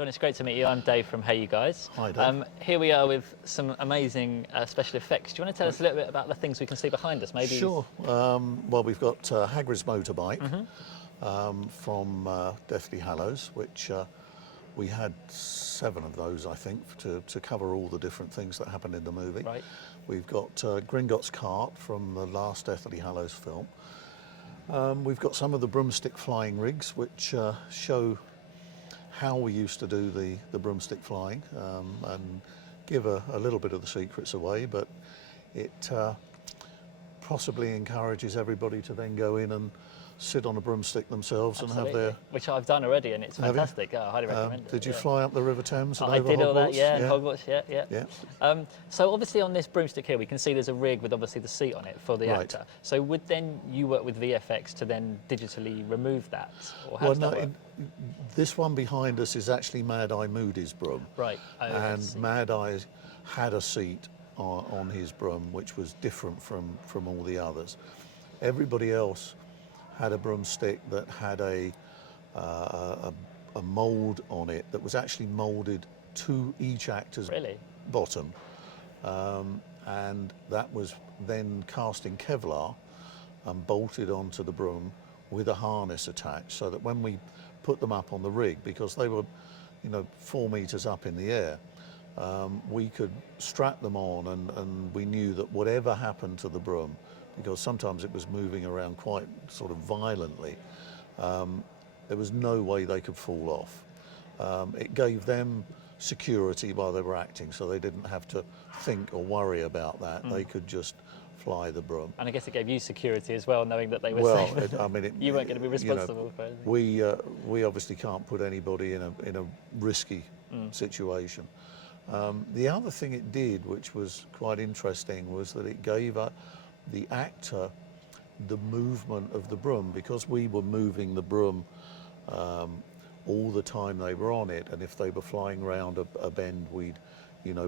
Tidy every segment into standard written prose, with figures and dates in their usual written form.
John, it's great to meet you. I'm Dave from Hey You Guys. Hi, Dave. Here we are with some amazing special effects. Do you want to tell us a little bit about the things we can see behind us? Maybe. Sure. Well, we've got Hagrid's motorbike from Deathly Hallows, which we had 7 of those, I think, to cover all the different things that happened in the movie. Right. We've got Gringotts cart from the last Deathly Hallows film. We've got some of the broomstick flying rigs, which show how we used to do the broomstick flying, and give a little bit of the secrets away, but it possibly encourages everybody to then go in and sit on a broomstick themselves. Absolutely. And have their... Which I've done already, and it's fantastic. I highly recommend it. Did you fly up the River Thames and I over did all that, Hogwarts? yeah, in Hogwarts, yeah. So obviously on this broomstick here, we can see there's a rig with obviously the seat on it for the Right. actor. So would then you work with VFX to then digitally remove that? Or how Well, does that work? this one behind us is actually Mad Eye Moody's broom. Right. Oh, I And see. Mad Eye had a seat on his broom, which was different from all the others. Everybody else had a broomstick that had a mould on it that was actually moulded to each actor's Really? bottom, and that was then cast in Kevlar and bolted onto the broom with a harness attached, so that when we put them up on the rig, because they were 4 meters up in the air, we could strap them on, and we knew that whatever happened to the broom, because sometimes it was moving around quite sort of violently, there was no way they could fall off. It gave them security while they were acting, so they didn't have to think or worry about that. They could just fly the broom. And I guess it gave you security as well, knowing that they were Well, safe. You weren't going to be responsible for anything. We obviously can't put anybody in a risky situation. The other thing it did, which was quite interesting, was that it gave the actor the movement of the broom, because we were moving the broom all the time they were on it, and if they were flying round a bend, we'd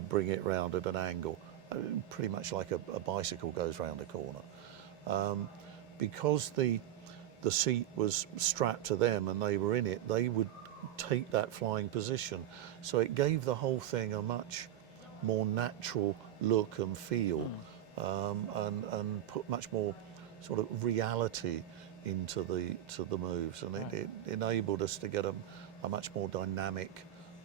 bring it round at an angle, pretty much like a bicycle goes round a corner. Because the seat was strapped to them and they were in it, they would take that flying position, so it gave the whole thing a much more natural look and feel, and put much more sort of reality into the moves, and it enabled us to get a much more dynamic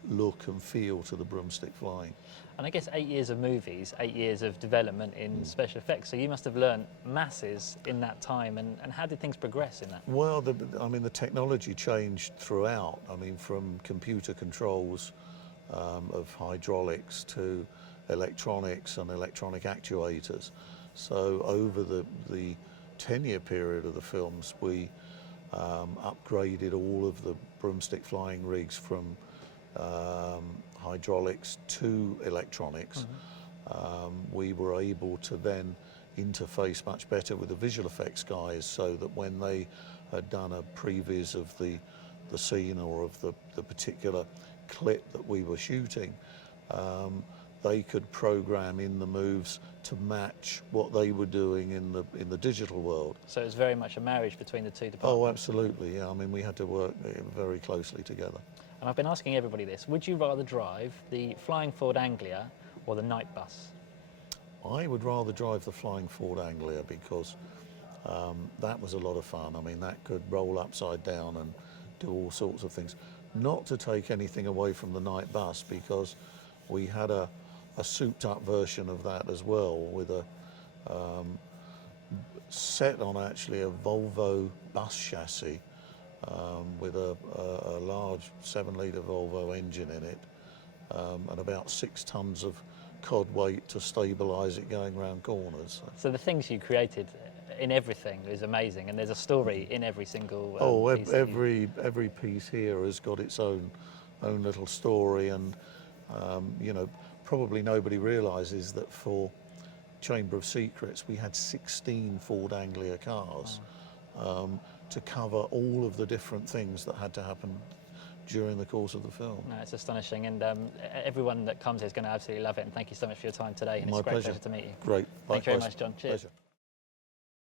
look and feel to the broomstick flying. And I guess 8 years of movies, 8 years of development in special effects, so you must have learned masses in that time, and how did things progress in that? Well, the technology changed throughout. From computer controls of hydraulics to electronics and electronic actuators. So over the 10-year period of the films, we upgraded all of the broomstick flying rigs from hydraulics to electronics. We were able to then interface much better with the visual effects guys, so that when they had done a previs of the scene or of the particular clip that we were shooting, they could program in the moves to match what they were doing in the digital world. So it was very much a marriage between the two departments. Oh, absolutely, yeah. We had to work very closely together. And I've been asking everybody this: would you rather drive the Flying Ford Anglia or the Night Bus? I would rather drive the Flying Ford Anglia, because that was a lot of fun. That could roll upside down and do all sorts of things. Not to take anything away from the Night Bus, because we had a souped up version of that as well, with a set on actually a Volvo bus chassis, with a large 7-litre Volvo engine in it, and about 6 tons of cod weight to stabilise it going round corners. So the things you created in everything is amazing, and there's a story in every single piece. Every piece here has got its own little story, and probably nobody realises that for Chamber of Secrets we had 16 Ford Anglia cars to cover all of the different things that had to happen during the course of the film. No, it's astonishing, and everyone that comes here is going to absolutely love it, and thank you so much for your time today, and My it's a great pleasure pleasure to meet you. Great. Thank you very much, John. Cheers. Pleasure.